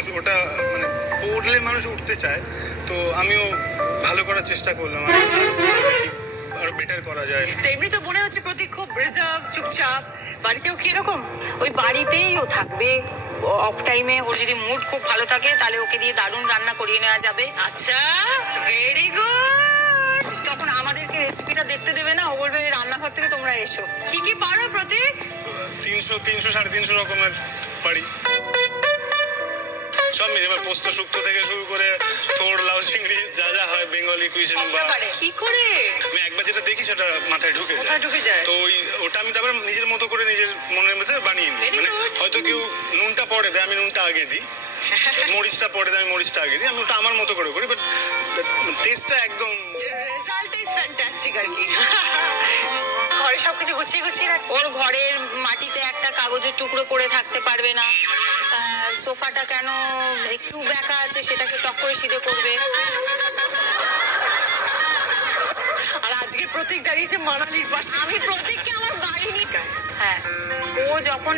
মানে ওটা মানে পড়লে মানুষ উঠতে চায়। তো আমিও ভালো করার চেষ্টা করলাম। আর আরও বেটার করা যায়। তো এমনি তো মনে হচ্ছে প্রতীক খুব রিজার্ভ চুপচাপ। বাড়িতেও কি এরকম? ওই বাড়িতেই ও থাকবে। অফ টাইমে ওর যদি মুড খুব ভালো থাকে তাহলে ওকে দিয়ে দারুণ রান্না করিয়ে নেওয়া যাবে। আচ্ছা ভেরি গুড তখন আমাদেরকে রেসিপিটা দেখতে দেবে না? ও বলবে রান্নাঘর থেকে তোমরা এসো। কি কি পারো প্রতীক তিনশো তিনশো সাড়ে তিনশো রকমের পারি। সব মিলে এবার পোস্ত শুক্তো থেকে শুরু করে থোড় লাউ চিংড়ি যা যা হয় বেঙ্গলি কুইশন বা কি করে? আমি একবার যেটা দেখি সেটা মাথায় ঢুকে যায়। ঢুকে যায়। তো ওই ওটা আমি তারপর নিজের মতো করে নিজের মনের মধ্যে বানিয়ে নিই। মানে হয়তো কেউ নুনটা পরে দেয় আমি নুনটা আগে দিই। মরিচটা পরে দেয় আমি মরিচটা আগে দিই। আমি ওটা আমার মতো করে করি বাট টেস্টটা একদম রেজাল্ট ইজ ফ্যান্টাস্টিক আর কি। ঘরে সবকিছু গুছিয়ে গুছিয়ে রাখ ওর ঘরের মাটিতে একটা কাগজের টুকরো পড়ে থাকতে পারবে না। সোফাটা কেন একটু ব্যাকা আছে সেটাকে টক করে সিধে করবে। আর আজকে প্রতীক দাঁড়িয়েছে মানালির পাশে। আমি প্রত্যেককে আমার বাড়ি নিয়ে হ্যাঁ। ও যখন